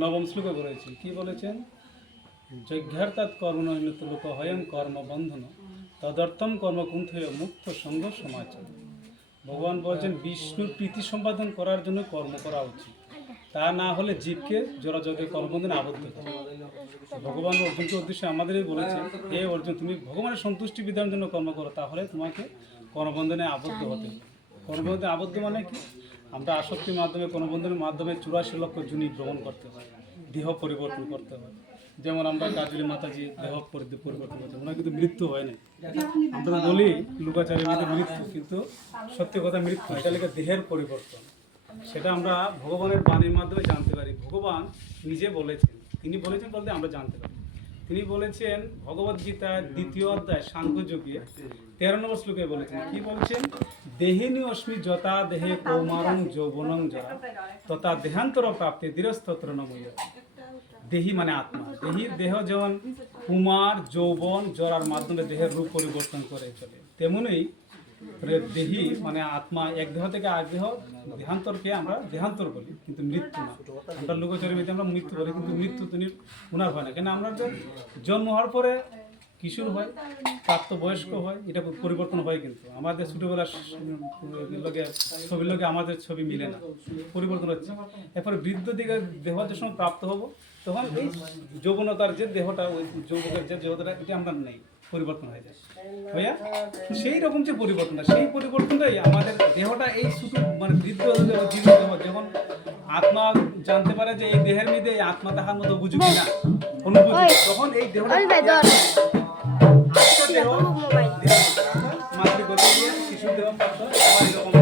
নবম শ্লোকে বলেছেন, কি বলেছেন? যজ্ঞার্থাৎ কর্ম নিমিত্ত লোক হয়ং কর্ম বন্ধন তদর্থম কর্মকুণ্ঠেয় মুক্ত সঙ্গ সমাচর। ভগবান বলছেন বিষ্ণুর প্রীতি সম্পাদন করার জন্য কর্ম করা উচিত, তা না হলে জীবকে জোড়াজোড়ে কর্মবন্ধনে আবদ্ধ করে। ভগবান অর্জুনকে উদ্দেশ্যে আমাদেরই বলেছেন, হে অর্জুন, তুমি ভগবানের সন্তুষ্টি বিধানের জন্য কর্ম করো, তাহলে তোমাকে কর্মবন্ধনে আবদ্ধ হতে হবে। কর্মবন্ধনে আবদ্ধ মানে কি? আমরা আসক্তির মাধ্যমে কর্মবন্ধনের মাধ্যমে 84 লক্ষ জুনি ভ্রমণ করতে হয়, দেহ পরিবর্তন করতে হয়। যেমন আমরা কাজলি মাতাজি দেহ পরিবর্তন করতে, ওনার কিন্তু মৃত্যু হয় না। আমরা বলি লুকাচারের মধ্যে মৃত্যু, কিন্তু সত্যি কথা মৃত্যু এটা লেখা দেহের পরিবর্তন। সেটা আমরা ভগবানের বাণীর মাধ্যমে জানতে পারি। ভগবান নিজে বলেছেন, তিনি বলেছেন বলতে আমরা জানতে পারি। তিনি বলেছেন ভগবদ্গীতার 2য় অধ্যায় সাংখ্যযোগে 13 নম্বর শ্লোকে বলেছেন, কি বলছেন? দেহিনী অস্মি যথা দেহে কৌমারং যৌবনং জরা তথা দেহান্তর প্রাপ্তি ধীরস্তত্র নময়। দেহি মানে আত্মা। দেহ যেমন কুমার যৌবন জরার মাধ্যমে দেহের রূপ পরিবর্তন করে চলে, তেমনি দেহি মানে আত্মা এক দেহ থেকে আর দেহ দেহান্তরকে আমরা দেহান্তর বলি, কিন্তু মৃত্যু না। আমরা লোকচরের মধ্যে আমরা মৃত্যু বলি, কিন্তু মৃত্যু তিনি উনার হয় না। কেন? আমরা জন্ম হওয়ার পরে কিশোর হয়, প্রাপ্তবয়স্ক হয়, এটা পরিবর্তন হয়, কিন্তু আমাদের ছোটোবেলার লোকে ছবির লোকে আমাদের ছবি মিলে না, পরিবর্তন হচ্ছে। এরপরে বৃদ্ধ দিকে দেহ যে সময় প্রাপ্ত হব, তখন এই যৌবনতার যে দেহটা, ওই যৌবকের যে দেহটা, এটা আমরা নেই, পরিবর্তন হয়ে যায় ভাইয়া। সেই রকম যে পরিবর্তনটা, সেই পরিবর্তনটাই আমাদের দেহটা এই শুধু মানে বৃদ্ধ জীবন দেহ যখন আত্মা জানতে পারে যে এই দেহের মধ্যে এই আত্মা দেখার মতো উপযোগী না, অনুভূতি, তখন এই দেহটা শিশুর দেহ প্রাপ্ত এরকম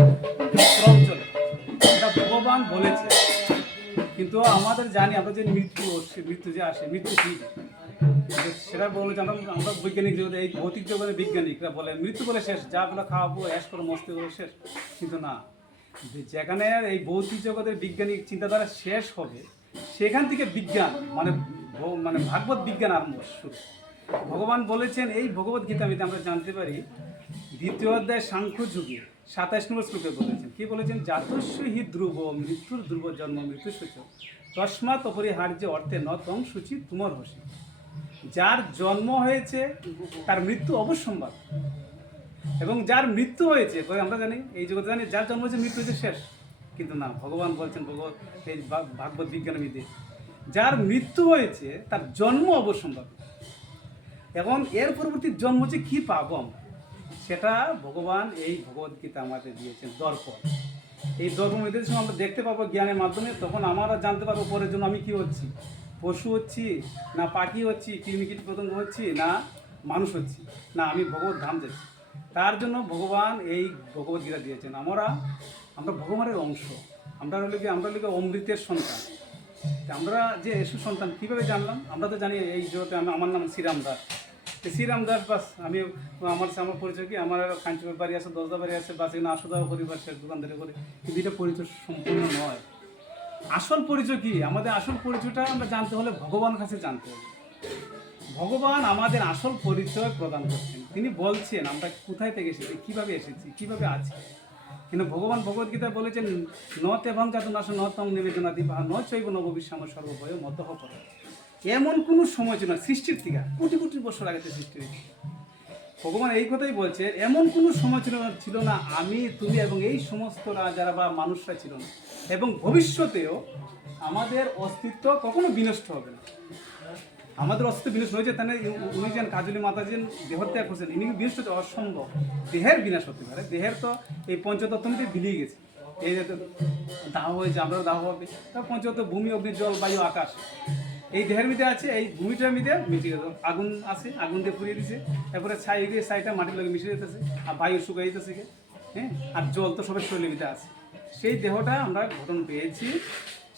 ক্রম চলে। এটা ভগবান বলেছে। কিন্তু আমাদের জানি আমরা যে মৃত্যু যে আসে, মৃত্যু কি সেটা বলে যে আমরা বৈজ্ঞানিক জগতে, এই ভৌতিক জগতে বিজ্ঞানিকরা বলে মৃত্যু বলে শেষ, যা বলে খাওয়াবো অ্যাশ করে মস্তি বলে শেষ। কিন্তু না, যেখানে এই ভৌতিক জগতের বিজ্ঞানিক চিন্তাধারা শেষ হবে, সেখান থেকে বিজ্ঞান মানে মানে ভাগবত বিজ্ঞান আরম্ভ শুরু। ভগবান বলেছেন এই ভগবত গীতা আমরা জানতে পারি 2য় অধ্যায় সাংখ্যযোগে 27 নম্বর শ্লোকে বলেছেন, কি বলেছেন? জাতস্য হি ধ্রুব মৃত্যুর ধ্রুব জন্ম মৃত্যু সূচক তস্মাৎ অপরিহার্য অর্থে ন তং সূচি তুমর হসি। যার জন্ম হয়েছে তার মৃত্যু অবশ্যম্ভাবী, এবং যার মৃত্যু হয়েছে আমরা জানি, এই জগতে জানি যার জন্ম হয়েছে মৃত্যু হয়েছে শেষ। কিন্তু না, ভগবান বলছেন এই ভাগবত বিজ্ঞানের মধ্যে যার মৃত্যু হয়েছে তার জন্ম অবশ্যম্ভাবী, এবং এর পরবর্তী জন্ম যে কী পাবো আমরা, সেটা ভগবান এই ভগবদ্গীতা আমাদের দিয়েছেন দর্পণ। এই দর্পণ মধ্যে যখন আমরা দেখতে পাবো জ্ঞানের মাধ্যমে, তখন আমরা জানতে পারবো পরের জন্য আমি কী হচ্ছি, পশু হচ্ছি না পাখি হচ্ছি, কীট পতঙ্গ হচ্ছি না মানুষ হচ্ছি, না আমি ভগবত ধাম যাচ্ছি। তার জন্য ভগবান এই ভগবদ্গীতা দিয়েছেন। আমরা ভগবানের অংশ, আমরা হলো অমৃতের সন্তান। আমরা যে এসু সন্তান কীভাবে জানলাম? আমরা তো জানি এই জগতে আমার নাম শ্রীরাম দাস। শ্রীরাম দাস বাস, আমি আমার পরিচয় কি, আমার কাঞ্চপুর বাড়ি আছে, 10দা বাড়ি আছে, বাস এখানে আসদাও পরিবার শেষ দোকানদারি করে, কিন্তু এটা পরিচয় সম্পূর্ণ নয়। আসল পরিচয় কি? আমাদের আসল পরিচয়টা আমরা জানতে হলে ভগবান কাছে জানতে হবে। ভগবান আমাদের আসল পরিচয় প্রদান করছেন। তিনি বলছেন আমরা কোথায় থেকে এসেছি, কীভাবে এসেছি, কীভাবে আছি। কিন্তু ভগবান ভগবদ্গীতা বলেছেন ন তেভং জাতনাশ ন তং নিবেদনাদি বা ন চৈব নববিশ্বাম সর্বভয় মধ্যহ পর। এমন কোনো সময় ছিল না সৃষ্টির থেকে, কোটি কোটি বছর আগে সৃষ্টি হয়েছে। ভগবান এই কথাই বলছে, এমন কোনো সময় ছিল না আমি তুমি এবং এই সমস্ত রাজারা বা মানুষরা ছিল না, এবং ভবিষ্যতেও আমাদের অস্তিত্ব কখনো বিনষ্ট হবে না। আমাদের অস্তিত্ব বিনষ্ট হয়েছে, তাহলে উনি যেন কাজলি মাতাজি দেহত্যাগ করছেন, ইনি বিনষ্ট হতে অসম্ভব। দেহের বিনাশ হতে পারে, দেহের তো এই পঞ্চতত্ত্ব মধ্যে বিলিয়ে গেছে। এই দাহ হয়েছে, আমরাও দাহ হবে। তার পঞ্চতত্ত্ব ভূমি অগ্নি জল বায়ু আকাশ এই দেহের মধ্যে আছে। এই ভূমিটার মধ্যে মিশে গেছে, আগুন আছে, আগুন দিয়ে পুড়িয়ে দিছে, তারপরে ছাই দিয়ে ছাইটা মাটির লগে মিশে যেতেছে, আর বায়ু শুকাই যেতেছে, হ্যাঁ, আর জল তো সবের শরীরের মধ্যে আছে। সেই দেহটা আমরা গঠন পেয়েছি,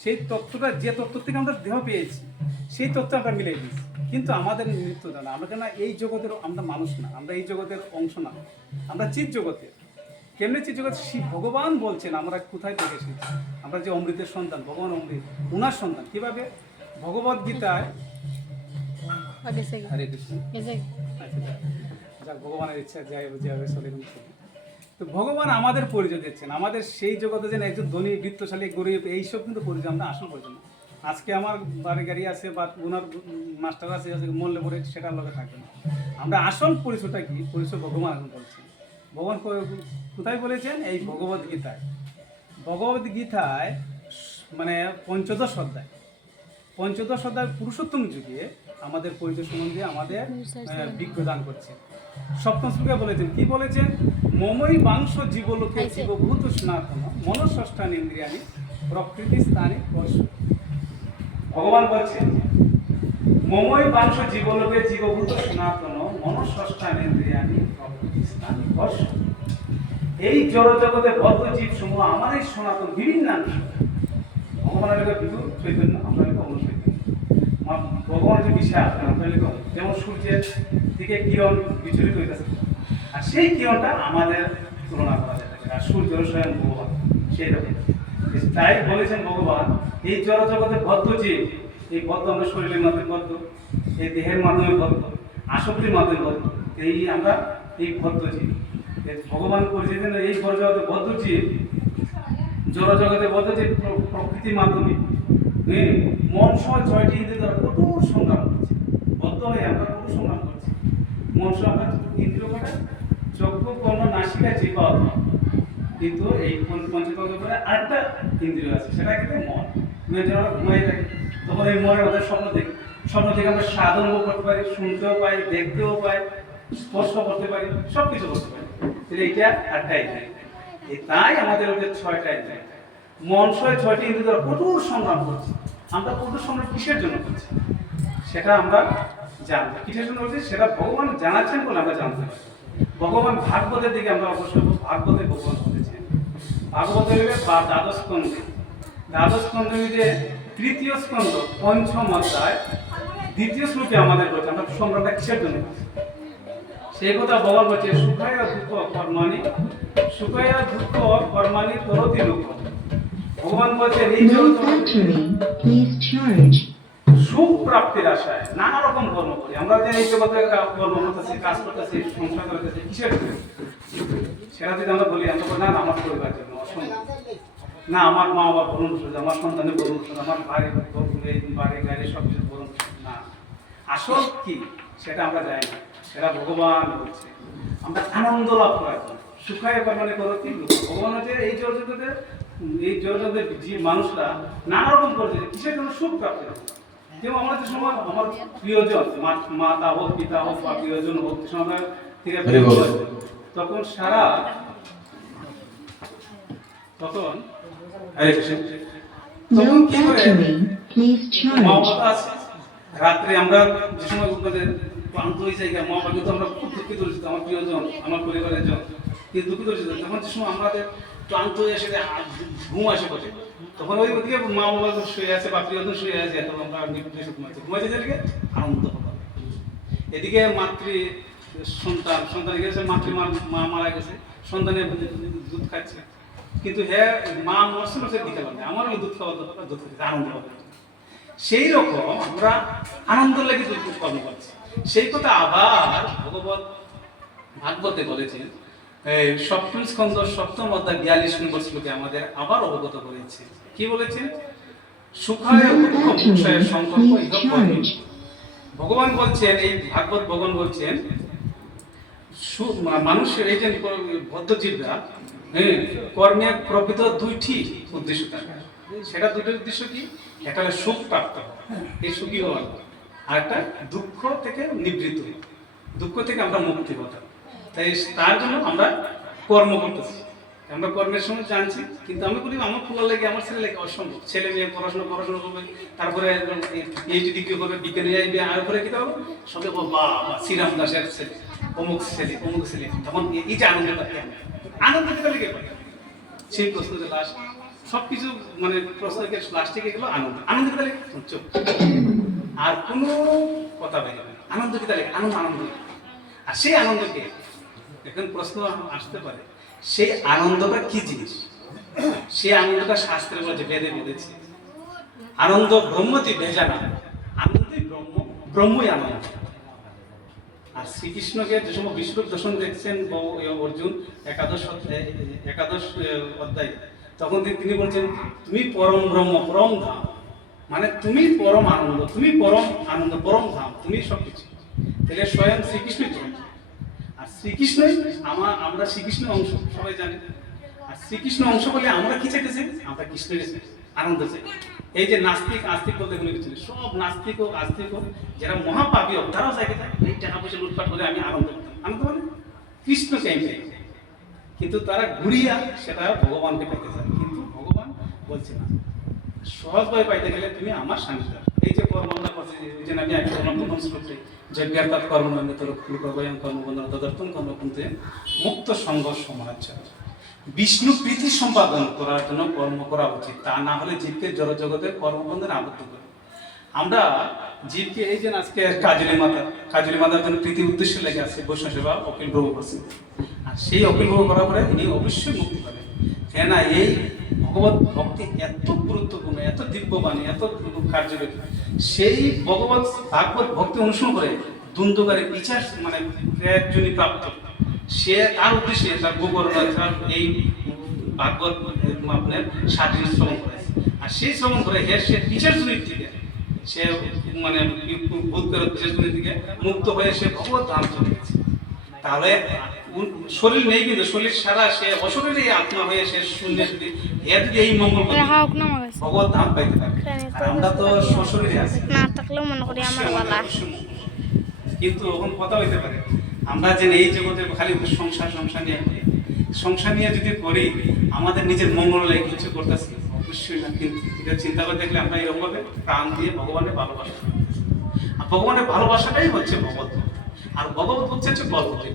সেই তত্ত্বটা যে তত্ত্ব থেকে আমরা দেহ পেয়েছি, সেই তত্ত্ব আমরা মিলিয়ে দিয়েছি। কিন্তু আমাদের মৃত্যু না, আমরা কেন এই জগতের, আমরা মানুষ না, আমরা এই জগতের অংশ না, আমরা চিৎ জগতের। কেমনি চিৎ জগৎ? ভগবান বলছেন আমরা কোথায় থেকে এসেছি, আমরা যে অমৃতের সন্তান, ভগবান অমৃত, ওনার সন্তান। কীভাবে? ভগবদ্গীতায় হরে কৃষ্ণ, ভগবানের ইচ্ছা যাই যেভাবে চলে। তো ভগবান আমাদের পরিচয় দিচ্ছেন, আমাদের সেই জগতে যেন একজন ধনী বৃত্তশালী গরিব এইসব কিন্তু পরিচয় আমরা আসল পরিচয় না। আজকে আমার বাড়ি গাড়ি আছে বা ওনার মাস্টার আছে মরলে পরে সেটার লগে থাকবে না। আমরা আসল পরিচয়টা কি, পরিচয় ভগবান এখন বলছেন। ভগবান কোথায় বলেছেন? এই ভগবদ গীতায়। ভগবদ গীতায় মানে পঞ্চদশ অধ্যায় পুরুষোত্তম যুগে আমাদের পরিচয় সম্বন্ধে আমাদের বিজ্ঞ দান করছে। সপ্তম শ্লোকে বলেছেন, কি বলেছেন? মমই বাংশ জীবলোকে জীবভূত সনাতন মনষষ্ঠান ইন্দ্রিয়ানি প্রকৃতি স্থানে বর্ষ। ভগবান বলছেন, মমই বাংশ জীবলোকে জীবভূত সনাতন মনষষ্ঠান ইন্দ্রিয়ানি প্রকৃতি স্থানে বর্ষ। এই জড় জগতে বদ্ধ জীব সমূহ আমাদের সনাতন বিভিন্ন অংশ। ভগবানের বিদ্যুৎ চৈতন্য, আমরা অনুচৈতন্য। ভগবানের যে বিশাল যেমন সূর্যের দিকে কিরণ বিচলিত হইতেছে, আর সেই কিরণটা আমাদের তুলনা করা যায়, আর সূর্য স্বয়ং ভগবান সেই রকম। তাই বলেছেন ভগবান, এই জড় জগতে বদ্ধ জীব, এই বদ্ধ আমরা শরীরের মাধ্যমে বদ্ধ, এই দেহের মাধ্যমে বদ্ধ, আসক্তির মাধ্যমে বদ্ধ, এই আমরা এই বদ্ধ জীব। ভগবান বলেছেন এই জড় জগতে বদ্ধ জীব, জড় জগতে বদ্ধ জীব প্রকৃতির মাধ্যমে মন সহ 6টি ইন্দ্রিয় দ্বারা কঠোর সংগ্রাম করছে। বদ্ধ হয়ে আমরা কঠোর সংগ্রাম করছি। মন সহ আমরা ইন্দ্রিয় কটা চক্ষু কর্ণ নাসিকা জিহ্বা, কিন্তু এই পঞ্চতন্ত্রের পরে আরেকটা ইন্দ্রিয় আছে, সেটা কিন্তু মন। যারা ঘুমাই থাকে তখন এই মনের ওদের স্বপ্ন থেকে আমরা স্বাদ অনুভব করতে পারি, শুনতেও পাই, দেখতেও পাই, স্পর্শ করতে পারি, সব কিছু করতে পারি। এইটা আটটা ইন্দ্রিয়। তাই আমাদের ওদের 6টা ইন্দ্রিয়। মন সহ 6টি ইন্দ্রিয় দ্বারা কঠোর সংগ্রাম করছি। আমরা কঠোর সংগ্রাম কিসের জন্য করছি সেটা আমরা জানবো। কিসের জন্য করছি সেটা ভগবান জানাচ্ছেন বলে আমরা জানতে পারি। ভগবান ভাগবতের দিকে আমরা অবশ্যই ভাগবতে ভগবান বলেছেন। ভাগবতের বা দ্বাদশ স্কন্ধে তৃতীয় স্কন্ধ 5ম অধ্যায় 2য় শ্লোকে আমাদের বলছে আমরা সংগ্রামটা কিসের জন্য করছি সেই কথা ভগবান বলছে, সুখায় দুঃখ কর্মাণি করতি লোক। ভগবান বলছেন এই সুখ প্রাপ্তির আশায় নানা রকম কর্ম করি। আমরা যে এই জগতে কর্ম করতেছি, কাজ করতেছি, সংসার করতেছি, কিসের জন্য? সেটা যদি আমরা বলি, আমরা না আমার পরিবার জন্য অসম্ভব, না আমার মা বাবা বরণ সুযোগ, আমার সন্তানের বরণ সুযোগ, আমার বাড়ি গাড়ি সব কিছু বরণ সুযোগ না। আসল কি সেটা আমরা জানি না, সেটা ভগবান বলছে। আমরা আনন্দ লাভ করার জন্য সুখায় কর্মাণি করতি লোক। ভগবান হচ্ছে এই জগতের যে মানুষরা নানা রকম করছে কিসের জন্য? সুখ প্রাপ্তি। যেমন আমাদের সময় আমার প্রিয়জন, মাতা হোক, পিতা হোক বা প্রিয়জন হোক, সময় থেকে তখন তখন রাত্রে আমরা যে সময় ক্লান্ত হয়ে যাই, মা বাবা কিন্তু আমরা খুব দুঃখিত হয়েছি, আমার প্রিয়জন, আমার পরিবারের জন কিন্তু দুঃখিত হয়েছে। তখন যে সময় আমাদের ক্লান্ত হয়ে এসে ঘুম আসে পথে, তখন ওইদিকে মা বাবা শুয়ে আছে বা প্রিয়জন শুয়ে আছে, তখন আমরা ঘুমাইতে যাই আনন্দ হবে। এদিকে সন্তান গেছে, মা মারা গেছে, সন্তানের দুধ খাচ্ছে, কিন্তু হ্যাঁ মা মরছে দিতে পারবে, আমার দুধ খাওয়া দুধ খাচ্ছে, আনন্দ হবে। সেই রকম আমরা আনন্দ লেগে দুধ কর্ম করছি। সেই কথা আবার ভাগবতে বলেছেন, 7ম স্কন্ধ 7ম অধ্যায় 42 নম্বর শ্লোকে আমাদের আবার অবগত করেছে। কি বলেছেন? সুখায় দুঃখের সংকল্প ইহ কর্মী। ভগবান বলছেন, এই ভাগবত ভগবান বলছেন মানুষের এই যে বদ্ধ জীবরা কর্মে প্রকৃত 2টি উদ্দেশ্য থাকে। সেটা 2টি উদ্দেশ্য কি? একটা হলো সুখ প্রাপ্ত, এই সুখী হওয়া, আর একটা দুঃখ থেকে নিবৃত্ত, দুঃখ থেকে আমরা মুক্তি হতে। তাই তার জন্য আমরা কর্ম করতেছি। আমরা কর্মের সময় জানছি, কিন্তু আমি বলি আমার ফুলা লেগে, আমার ছেলে লেগে অসম্ভব। ছেলে মেয়ে পড়াশোনা করবে, তারপরে পিএইচডি ডিগ্রি করবে, বিজ্ঞানী যাইবে, আর পরে কি হবে সবে বা শ্রীরাম দাসের ছেলে, অমুক ছেলে। তখন এই যে আনন্দটা, আনন্দ থেকে লেগে পড়ে সেই প্রশ্ন যে লাস্ট সবকিছু মানে প্রশ্নকে লাস্টে গেলো আনন্দ থেকে লেগে চোখ, আর কোনো কথা বেরোবে না। আনন্দ কি তাহলে আনন্দ। আর সেই আনন্দকে এখন প্রশ্ন আসতে পারে, সেই আনন্দটা কি জিনিস? সেই আনন্দটা শাস্ত্রে বলছে, বেদে বলেছে আনন্দ ব্রহ্মতি ভেজা না, আনন্দই ব্রহ্মই আনন্দ। আর শ্রীকৃষ্ণকে যে সময় বিশ্বরূপ দর্শন দেখছেন অর্জুন একাদশ অধ্যায়, তখন তিনি বলছেন তুমি পরম ব্রহ্ম, পরম ধাম। মানে তুমি পরম আনন্দ, তুমি পরম আনন্দ, পরম ধাম, তুমি সবকিছু। তাহলে স্বয়ং শ্রীকৃষ্ণই তুমি। আর শ্রীকৃষ্ণই আমরা শ্রীকৃষ্ণ অংশ সবাই জানি। আর শ্রীকৃষ্ণ অংশ বলে আমরা কি চাইতেছি? আমরা কৃষ্ণের আনন্দ চাই। এই যে নাস্তিক আস্তিক বলতে কোনো কিছু নেই, সব নাস্তিক ও আস্তিক হোক যারা মহাপাপী হোক তারাও চাইতে চায় এই টাকা পয়সা লুটপাট করে আমি আনন্দ পেতাম। আনন্দ মানে কৃষ্ণকে আমি চাই, কিন্তু তারা ঘুরিয়া সেটা ভগবানকে পাইতে চায়। কিন্তু ভগবান বলছে না, সহজভাবে পাইতে গেলে তুমি আমার সান্নিধ্য। এই যে কর্ম আমরা করছি, এই যে আমি একটা প্রথম শ্লোকে যজ্ঞার্থাৎ কর্মনিমিত্ত কর্মবয়ং কর্মবন্ধন তদর্থম কর্মকুন্তে মুক্ত সংঘর্ষ সমাচ্ছ। বিষ্ণু প্রীতি সম্পাদন করার জন্য কর্ম করা উচিত, তা না হলে জীবকে জড় জগতের কর্মবন্ধনে আবদ্ধ করে। আমরা জীবকে এই যে আজকে কাজলি মাতার জন্য প্রীতি উদ্দেশ্যে লেগে আছে বৈষ্ণব সেবা অখিল প্রভু করছে। আর সেই অখিল প্রভু করার পরে ইনি অবশ্যই মুক্তি পাবেন। কেননা এই ভগবত ভক্তি এত গুরুত্বপূর্ণ, এত দিব্যবাণী, এত কার্যকরী। সেই ভগবত ভাগবত ভক্তি অনুসরণ করে দ্বন্দ্বকারী পিছাস মানে প্রয়োজনী প্রাপ্ত, সে তার উদ্দেশ্যে তার গোবর্ণ এই ভাগবত আপনার স্বাধীন শ্রবণ করে। আর সেই শ্রবণ করে সে পিছার জনির থেকে সে মানে বোধ করে পিছার জনির থেকে মুক্ত হয়ে সে ভগবত ধাম চলে গেছে। তাহলে শরীর নেই, কিন্তু শরীর সারা সে অশরীরই আত্মা হয়ে সে শূন্য, যদি এ যদি এই মঙ্গল ভগবত ধাম পাইতে পারে। আর আমরা তো সশরীরে আছি না থাকলেও মনে করি আমার বলা। কিন্তু এখন কথা হইতে পারে আমরা যে এই জগতে খালি সংসার নিয়ে যদি করি আমাদের নিজের মঙ্গল লাগে কিছু করতেছি অবশ্যই না। কিন্তু এটা চিন্তা করে দেখলে আমরা এরকম ভাবে প্রাণ দিয়ে ভগবানের ভালোবাসা, আর ভগবানের ভালোবাসাটাই হচ্ছে ভগবত। আর ভগবত হচ্ছে কর্মটি।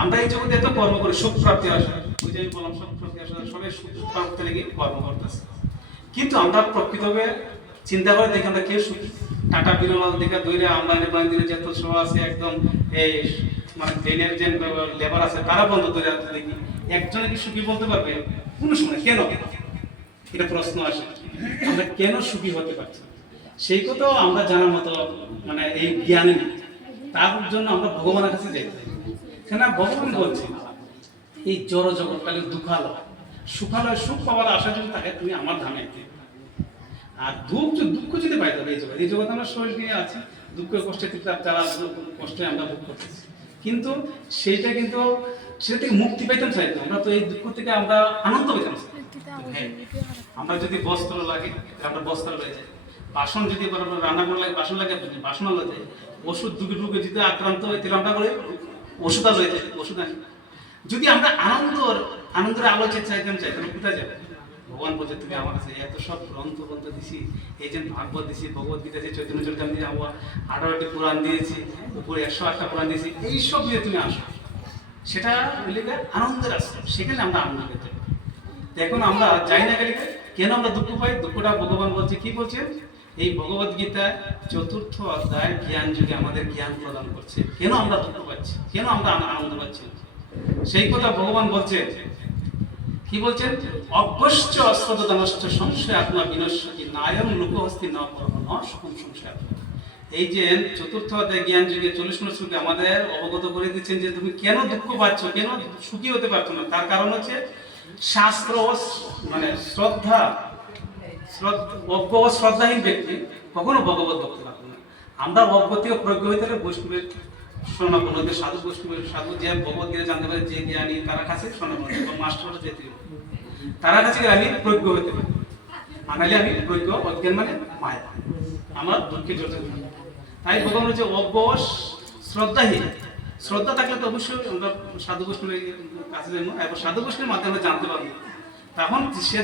আমরা এই জগতে এত কর্ম করি সুখ প্রাপ্তি আসা, ওই যে আমি বললাম সুখ প্রাপ্তি আসা, সবাই সুখ প্রাপ্তি লেগে কর্ম করতেছে। কিন্তু আমরা প্রকৃতভাবে চিন্তা করে দেখি আমরা কেউ সুখী? টাটা বিরল দিকে দৈরে আমদানি বাহিনী যত সব আছে একদম এই মানে ট্রেনের যে লেবার আছে তারা বন্ধ করে দেখি একজনে কি সুখী বলতে পারবে? কোনো সময় কেন? এটা প্রশ্ন আসে, আমরা কেন সুখী হতে পারছি? সেই কথাও আমরা জানার মতো মানে এই জ্ঞানে নেই। তার জন্য আমরা ভগবানের কাছে যেতে চাই। কেন ভগবান বলছে এই জড় জগৎ কালে দুঃখালয় সুখালয়, সুখ পাওয়ার আশা যদি থাকে তুমি আমার ধামে যেতে। আর দুঃখ যদি পাইতে হবে এই জগৎ আমরা শরীর নিয়ে আছি, দুঃখ কষ্টে যারা কষ্টে আমরা ভোগ করতেছি, কিন্তু সেইটা কিন্তু সেটা থেকে মুক্তি পাইতাম চাইতো। আমরা তো এই দুঃখ থেকে আমরা আনন্দ পেতাম। হ্যাঁ, আমরা যদি বস্ত্র লাগে আমরা বস্ত্র লয়ে যাই, বাসন যদি রান্না করে লাগে বাসন লাগে বাসন লয়ে যাই, ওষুধ রোগে যদি আক্রান্ত হয় তাহলে আমরা করে ওষুধ লয়ে যাই, ওষুধ আনি। যদি আমরা আনন্দের আলোচনা চাইতাম তাহলে কোথায় যাবে? ভগবান বলছে তুমি আমার কাছে এত সব গ্রন্থ দিছি, এই যে ভাগবত দিছি, ভগবত গীতা দিয়েছি, চৈতন্য চরিতামৃত দিয়ে আমার 18টি পুরাণ দিয়েছি, উপরে 108টা পুরাণ দিয়েছি, এইসব নিয়ে তুমি আসো। সেটা বলে আনন্দের আসছে, সেখানে আমরা আনন্দ পেতে। এখন আমরা যাই না গেলে কেন আমরা দুঃখ পাই? দুঃখটা ভগবান বলছে কি বলছে? এই ভগবত গীতায় 4র্থ অধ্যায় জ্ঞান যুগে আমাদের জ্ঞান প্রদান করছে। কেন আমরা দুঃখ পাচ্ছি? কেন আমরা আনন্দ পাচ্ছি? সেই কথা ভগবান বলছে, কি বলছেন? অজ্ঞশ্চ অশ্রদ্ধনশ্চ সংশয় আত্মা বিনশ্যতি নায়ং লোকহস্তি ন পরম ন সুখম সংশয়। এই যে 4র্থ অধ্যায় জ্ঞান যুগে 40 নম্বর শ্লোকে আমাদের অবগত করে দিচ্ছেন যে তুমি কেন দুঃখ পাচ্ছ, কেন সুখী হতে পারছো না। তার কারণ হচ্ছে শাস্ত্র মানে অজ্ঞ ও শ্রদ্ধাহীন ব্যক্তি কখনো ভগবত ভক্তি পাবে না। আমরা অজ্ঞ থেকে প্রজ্ঞ হইতে হলে বৈষ্ণবের শরণাপন্ন হতে, সাধু বৈষ্ণবের সাধু যে ভগবত গীতা জানতে পারে, যে জ্ঞানী তারা কাছে শরণাপন্ন এবং মাস্টাররা যেতে হবে, তারা কাছে গেলে আমি প্রজ্ঞ হতে পারি। আনালে আমি প্রজ্ঞ, অজ্ঞান মানে মায়া, আমার দুঃখে জড়িত। তাই ভগবান হচ্ছে অজ্ঞ শ্রদ্ধাহীন। শ্রদ্ধা থাকলে তো অবশ্যই আমরা সাধু বৈষ্ণবের কাছে যাবো, এবং সাধু বৈষ্ণবের মাধ্যমে আমরা জানতে পারবো। তখন সে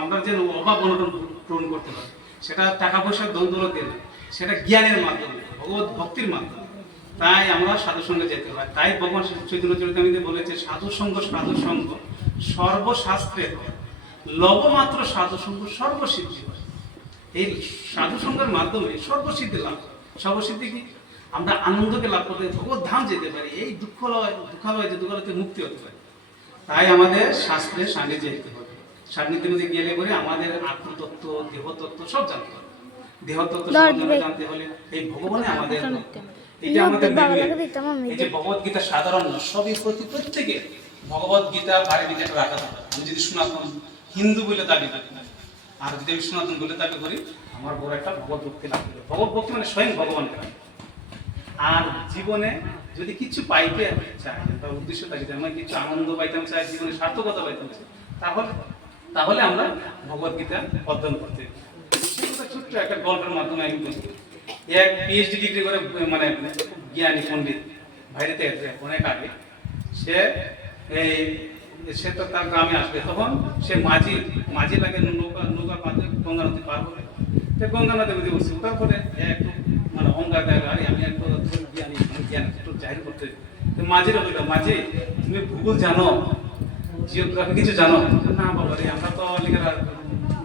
আমরা যে অভাব অনটন পূরণ করতে পারি, সেটা টাকা পয়সার দ্বন্দ্ব দিয়ে না, সেটা জ্ঞানের মাধ্যমে, ভগবত ভক্তির মাধ্যমে। তাই আমরা সাধু সঙ্গে যেতে হয়। তাই ভগবান চৈতন্য চরিতামৃতে বলেছে সাধু সঙ্গ সর্বশাস্ত্রে হয়, লবমাত্র সাধু সঙ্গ সর্বসিদ্ধি হয়। এই সাধু সঙ্গের মাধ্যমে সর্বসিদ্ধি লাভ। সর্বসিদ্ধি কি? আমরা আনন্দকে লাভ করতে ভগবত ধাম যেতে পারি, এই দুঃখালয় যে দুঃখালয়তে মুক্তি হতে পারে। তাই আমাদের শাস্ত্রের সান্নিধ্যে যেতে হবে। সান্নিধ্যের মধ্যে গেলে পরে আমাদের আত্মতত্ত্ব, দেহতত্ত্ব সব জানতে হবে। দেহতত্ত্ব জানতে হলে এই ভগবানে আমাদের এটা আমাদের এই যে ভগবত গীতা সাধারণ সবই প্রত্যেকে ভগবত গীতা বাড়ির দিকে রাখা দরকার। আমি যদি সনাতন হিন্দু বলে দাবি করি, আর যদি আমি সনাতন বলে তাকে করি আমার বড় একটা ভগবত ভক্তি লাভ করবে। ভগবত ভক্তি মানে স্বয়ং ভগবানকে লাভ। আর জীবনে যদি কিছু পাইতে চাই বা উদ্দেশ্য থাকে যে আমি কিছু আনন্দ পাইতাম চাই, জীবনে সার্থকতা পাইতাম চাই, তাহলে আমরা ভগবত গীতা অধ্যয়ন করতে হবে। সেটা ছোট্ট একটা গল্পের মাধ্যমে আমি বলি। এক পিএইচডি ডিগ্রি করে মানে জ্ঞানী পণ্ডিত বাইরেতে অনেক আগে সে তো তার গ্রামে আসবে, তখন সে মাঝি লাগে নৌকার মাধ্যমে গঙ্গা নদী পার করে। সে গঙ্গা নদী নদী বসছে, ওটার পরে একটু মানে অহংকার দেয়, আরে আমি একটু জ্ঞানী, জ্ঞান একটু জাহির করতে। তো মাঝিরা বলল, মাঝি তুমি ভূগোল জানো, জিওগ্রাফি কিছু জানো? না বাবা রে, আমরা তো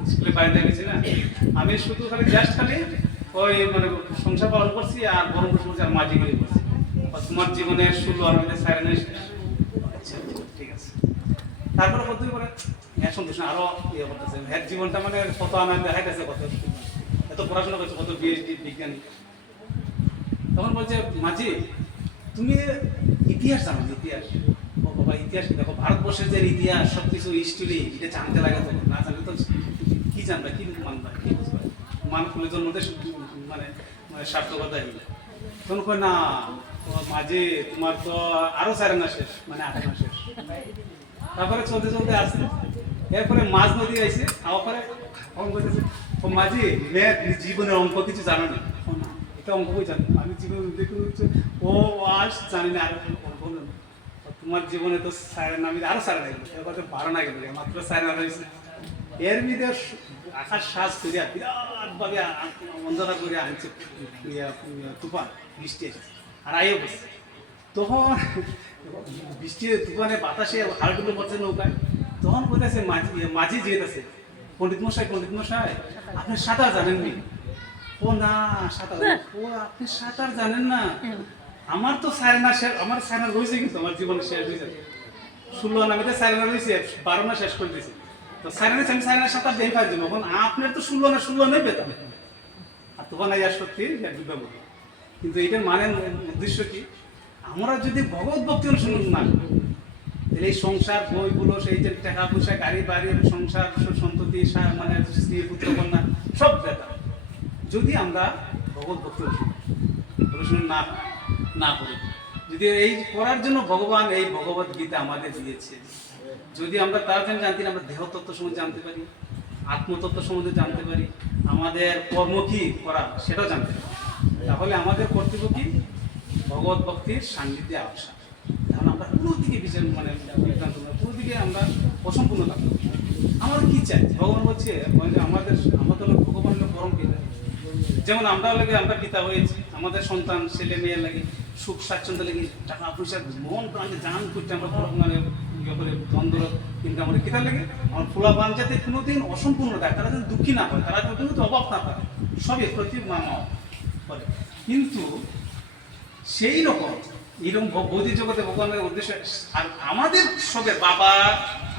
স্কুলে বাইরে গেছি না, আমি শুধু খালি ওই মানে সংসার পালন করছি আর গরম করছি আর মাঝিগিরি করছি। তোমার জীবনের 16 আরবিতে সাইরা নেই। আচ্ছা ঠিক আছে। তারপরে কত করে সন্তোষ আরো ইয়ে করতেছে, হ্যাঁ জীবনটা মানে কত আমার দেখাইতেছে, কত এত পড়াশোনা করছে, কত পিএইচডি বিজ্ঞানী। তখন বলছে, মাঝি তুমি ইতিহাস জানো? ইতিহাস? ও বাবা ইতিহাস কি? দেখো ভারতবর্ষের যে ইতিহাস সবকিছু হিস্ট্রি এটা জানতে লাগে, তো না জানলে তো কি জানবা, কি মানবা, কি বুঝবা? মানুষের জন্মতে মানে সার্থকতা হইলে তখন কয় না মাঝে তোমার তো আরো 4 আনা শেষ, মানে 8 আনা শেষ। তারপরে চলতে চলতে আসছে, এরপরে মাঝ নদী আইছে, আবার পরে অঙ্ক করতেছে, ও মাঝি জীবনের অঙ্ক কিছু জানো না? না এটা অঙ্ক বই জানি, আমি জীবনে দেখে হচ্ছে ও আস জানি না, আরো বলুন তোমার জীবনে তো 4 আনা, আমি আরো 4 আনা গেল, এরপরে 12 আনা গেল, মাত্র 4 আনা হয়েছে। এর মধ্যে আকাশ শ্বাস করিয়া বিরাট ভাবে অন্ধকার করে আনছে, তুফান বৃষ্টি এসেছে আর আইও বসছে। তখন বৃষ্টির তুফানে বাতাসে হাড়গুলো পড়ছে নৌকায়। তখন বলতেছে মাঝি যেতেছে, পণ্ডিত মশাই আপনি সাঁতার জানেননি? ও না সাঁতার, ও আপনি সাঁতার জানেন না? আমার তো সারেনা শেষ, আমার সারেনা রয়েছে, কিন্তু আমার জীবনে শেষ হয়ে যাবে। 16 আনা আমি সারেনা রয়েছে, 12 আনা শেষ করে দিয়েছি। তো সারেনা আমি সারেনা সাঁতার দিয়ে পারছি না, এখন আপনার তো 16 আনাই পেতাম। আর তখন আইয়া সত্যি বিপদ। কিন্তু এটার মানে উদ্দেশ্য কি? আমরা যদি ভগবত ভক্তি অনুসরণ না করি, তাহলে এই সংসার বইগুলো, সেই যে টাকা পয়সা, গাড়ি বাড়ি, সংসার সন্ততি, মানে স্ত্রী পুত্র কন্যা সব বেতা, যদি আমরা ভগবত ভক্তি অনুসরণ না করি, যদি এই করার জন্য ভগবান এই ভগবত গীতা আমাদের দিয়েছে, যদি আমরা তার জন্য জানতে, আমরা দেহতত্ত্ব সম্বন্ধে জানতে পারি, আত্মতত্ত্ব সম্বন্ধে জানতে পারি, আমাদের কর্ম কি করা সেটাও জানতে পারি, তাহলে আমাদের কর্তব্য কি? ভগবত ভক্তির সান্নিধ্যে আসা। কারণ আমরা পুরো দিকে বিচার মানে বিভ্রান্ত, পুরো দিকে আমরা অসম্পূর্ণ থাকবো। আমার কি চাই? ভগবান বলছে আমাদের ভগবানের পরম পিতা। যেমন আমরা পিতা হয়েছি, আমাদের সন্তান ছেলে মেয়ের লাগে সুখ স্বাচ্ছন্দ্য লাগে, টাকা পয়সা মন প্রাণে জান করতে আমরা মানে ইয়ে করে দ্বন্দ্ব ইনকাম করে কিতার লাগে আমার ফুলাবান যাতে কোনোদিন অসম্পূর্ণ থাকে, তারা যেন দুঃখী না হয়, তারা কোনো অভাব না পায়, সবই প্রতি মামা বলে। কিন্তু সেই রকম এরকম বৌদ্ধ জগতে ভগবানের উদ্দেশ্য, আর আমাদের সবের বাবা,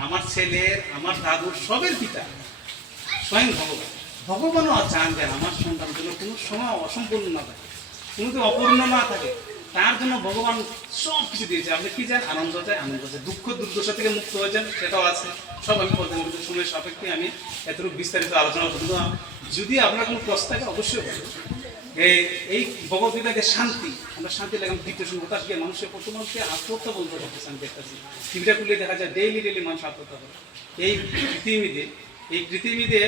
আমার ছেলের, আমার দাদুর সবের পিতা স্বয়ং ভগবান। ভগবানও জানবেন আমার সন্তানগুলো কোনো সময় অসম্পূর্ণ না থাকে, কোনো অপূর্ণ না থাকে, তার জন্য ভগবান সব কিছু দিয়েছে। আপনি কি চান? আনন্দ চাই, আনন্দ চাই, দুঃখ দুর্দশা থেকে মুক্ত হয়ে যান, সেটাও আছে, সব আমি বলতে কিন্তু সময়ের সাপেক্ষে আমি এতটুকু বিস্তারিত আলোচনা করবো। যদি আপনার কোনো প্রশ্ন থাকে অবশ্যই বলবো। এই ভগবদ্গীতাকে শান্তি, আমরা শান্তি লাগাম ডিপ্রেশন হতাশ গিয়ে মানুষের কত মানুষকে আত্মহত্যা বলতে পারছে। আমি দেখতেছি টিভিটা খুলে দেখা যায় ডেইলি মানুষ আত্মহত্যা করে। এই পৃথিবীতে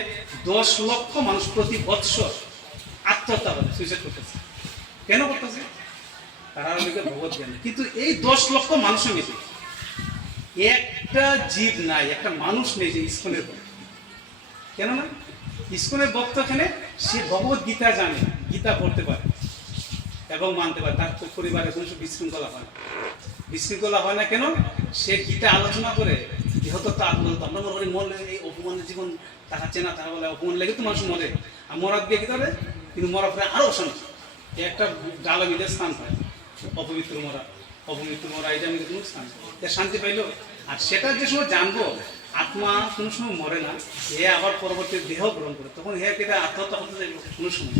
10 লক্ষ মানুষ প্রতি বৎসর আত্মহত্যা করে, সুইসাইড করতেছে। কেন করতেছে? তারা ভগবত জ্ঞান। কিন্তু এই 10 লক্ষ মানুষের মধ্যে একটা জীব নাই, একটা মানুষ নেই যে ইস্কনের ভক্ত। কেন না? ইস্কনের ভক্ত এখানে সে ভগবত গীতা জানে, গীতা পড়তে পারে এবং মানতে পারে, তার পরিবারে কোনো বিশৃঙ্খলা হয় না। বিশৃঙ্খলা হয় না কেন? সে গীতা আলোচনা করে দেহতত্ত্ব আত্মতত্ত্ব। আমরা মনে করি মরলে এই অপমানের জীবন তাকাচ্ছে না, তারা বলে অপমান লেগে তো মানুষ মরে, আর মরার গিয়ে কী করে? কিন্তু মরার পরে আরও অশান্তি, একটা ডালা মিলে স্থান পায়, অপবিত্র মরা এটা মিলে কোনো স্থান পায়, শান্তি পাইল। আর সেটা যে সময় জানবো আত্মা কোনো সময় মরে না, এ আবার পরবর্তী দেহ গ্রহণ করে, তখন হে কেটে আত্মহত্যা করতে যাইব কোনো সময়।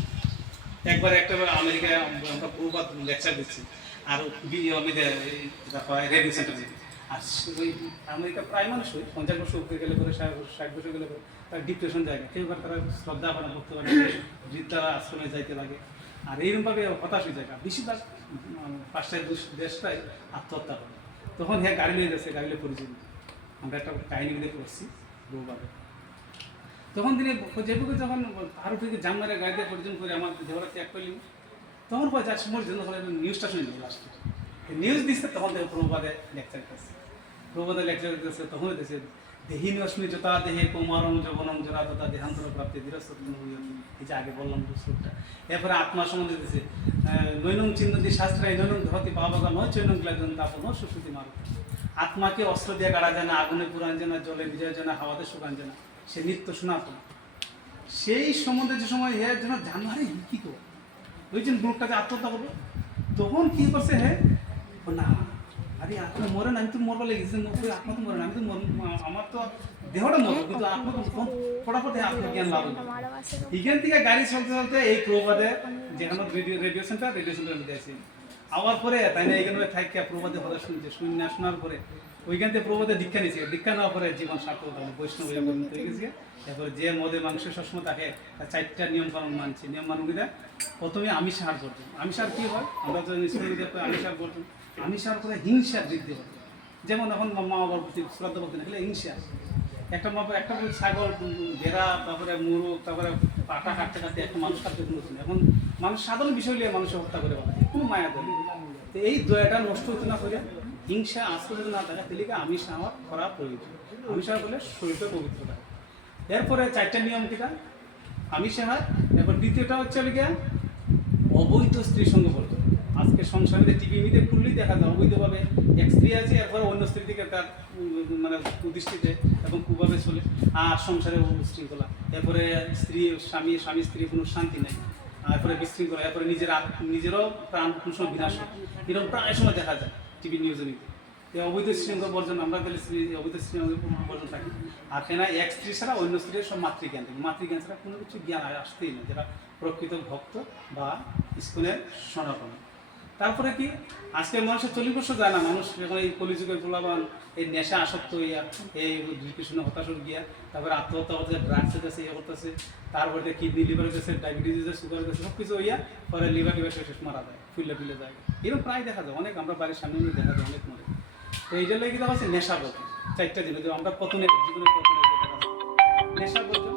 একবার আমেরিকায় আমরা বহুবার লেকচার দিচ্ছি, আর রেডিও সেন্টার দিচ্ছি, আর ওই আমেরিকা প্রায় মানুষ 50 বছর উপরে গেলে পরে 60 বছর গেলে পরে তার ডিপ্রেশন জায়গা, কেউ বা তারা শ্রদ্ধা করে করতে পারে, বৃদ্ধারা আশ্রমে যাইতে লাগে। আর এইরকমভাবে হতাশ হয়ে যায়। বেশিরভাগ পাশ্চাত্য দেশটাই আত্মহত্যা করে। তখন হ্যাঁ গাড়ি নিয়ে যাচ্ছে, গাড়ি নিয়ে পরিচয়। আমরা একটা কাহিনী দিয়ে পড়ছি বহুভাবে। তখন তিনি যেটুকু যখন আরও থেকে জামগারে গাড়ি দিয়ে পরিচয় করে আমার দেহরা ত্যাগ করলি, তখন পরে যার সময় জন্য নিউজটা শুনে নিল লাস্টে। নিউজ দিচ্ছে তখন থেকে প্রভুপাদে লেকচার করছে। প্রভুপাদে লেকচার দিতেছে তখন দিতেছে দেহিনী অস্মি যথা দেহে কৌমারং যবনং জরা তথা দেহান্তর প্রাপ্তি ধীরস্থ। এই যে আগে বললাম শ্লোকটা। এরপরে আত্মা সম্বন্ধে দিতেছে নৈনং চিন্ততি শাস্ত্রায় নৈনং ধরতি পাবাগা নয় চৈনং গ্লাজন তাপন সুশ্রুতি মারু। আত্মাকে অস্ত্র দিয়ে গাড়া যায় না, আগুনে পুরান যায় না, জলে বিজয় যায় না, হাওয়াতে শুকান যায় না, সে নিত্য সনাতন। সেই সম্বন্ধে যে সময় হ্যাঁ যেন জানুয়ারি কী করবো ওই যে গ্রুপটাকে আত্মহত্যা করবো, তখন কী করছে হ্যাঁ না আরে আত্মা মরে না, আমি তো মরবার লেগেছি, আত্মা তো মরে না, আমি তো আমার তো দেহটা মরবো, কিন্তু আত্মা তো ফটাফট আত্মজ্ঞান লাভ হবে। এখান থেকে গাড়ি চলতে চলতে এই প্রবাদে যেখানে রেডিও সেন্টার আমি দিয়েছি আবার পরে তাই না এইখানে থাকিয়া প্রবাদে কথা শুনছে, শুনি না শোনার পরে ওইখান থেকে প্রবাদে দীক্ষা নিয়েছে। দীক্ষা নেওয়ার পরে জীবন সার্থক হলো, বৈষ্ণব হয়ে গেছে। এরপরে যে মদে মাংস সবসময় থাকে তার 4টা নিয়ম কানুন মানছে। নিয়ম কানুনগুলো প্রথমে আমিষ আহার বর্জন। আমিষ আহার কী হয় আমরা তো স্কুলে আমিষ আহার বর্জন। আমিষ আহার করে হিংসা বৃদ্ধি হবে। যেমন এখন মা বাবার প্রতি শ্রদ্ধা করতে না গেলে হিংসা। একটা ছাগল, ভেড়া, তারপরে মুরগ, তারপরে পাটা কাটতে কাটতে একটা মানুষ কাটতে কোনো এখন মানুষ সাধারণ বিষয় নিয়ে মানুষ হত্যা করে বলে কোনো মায়া দেয়। তো এই দয়াটা নষ্ট হতে না করে হিংসা আস্তে যদি না থাকে তাহলে আমিষ আমার করা প্রয়োজন। আমিষ আহার করলে শরীরটা পবিত্র থাকে। এরপরে 4টা নিয়ম কিটা আমিষ আহার। এরপর দ্বিতীয়টা হচ্ছে গিয়ে অবৈধ স্ত্রীর সঙ্গে বলতো। আজকে সংসারে টিভিতে খুললেই দেখা যায় অবৈধভাবে এক স্ত্রী আছে, এরপরে অন্য স্ত্রী থেকে তার মানে কুদৃষ্টিতে এবং কুভাবে চলে, আর সংসারে উশৃঙ্খলা। এরপরে স্বামী স্ত্রী কোনো শান্তি নেই, এরপরে বিশৃঙ্খলা, এরপরে নিজেরও প্রাণ কোনো সময় বিনাশ হয়। এরকম প্রায় সময় দেখা যায় টিভি নিউজে নিতে। এই অবৈধ শৃঙ্খল বর্জন আমরা গেলে অবৈধ শৃঙ্খল বর্জন থাকি। আর কেনা এক স্ত্রী ছাড়া অন্য স্ত্রীর সব মাতৃজ্ঞান থাকে। মাতৃজ্ঞান ছাড়া কোনো কিছু জ্ঞান আসতেই না, যেটা প্রকৃত ভক্ত বা স্কুলের সনাতন। তারপরে কি আজকের মানুষের 40 বছর যায় না, মানুষ এখন এই কলিযুগের গোলাবান এই নেশা আসক্ত হইয়া এই ডিপ্রেশন হতাশন গিয়া, তারপরে আত্মহত্যা করতেছে, ড্রাগস হইতেছে, ইয়ে করতেছে, তারপরে কিডনি লিভার হইতেছে, ডায়াবেটিস হইতেছে, সুগার হইতেছে, সব কিছু হইয়া পরে লিভার শেষ মারা যায়, ফুলে যায়। এরকম প্রায় দেখা যায় অনেক, আমরা বাড়ির সামনে দেখা যায় অনেক মরে। তো এই জন্য কি দেখা হচ্ছে নেশা বলতে 4টা জিনিস আমরা জীবনের পতনের নেশা বলতে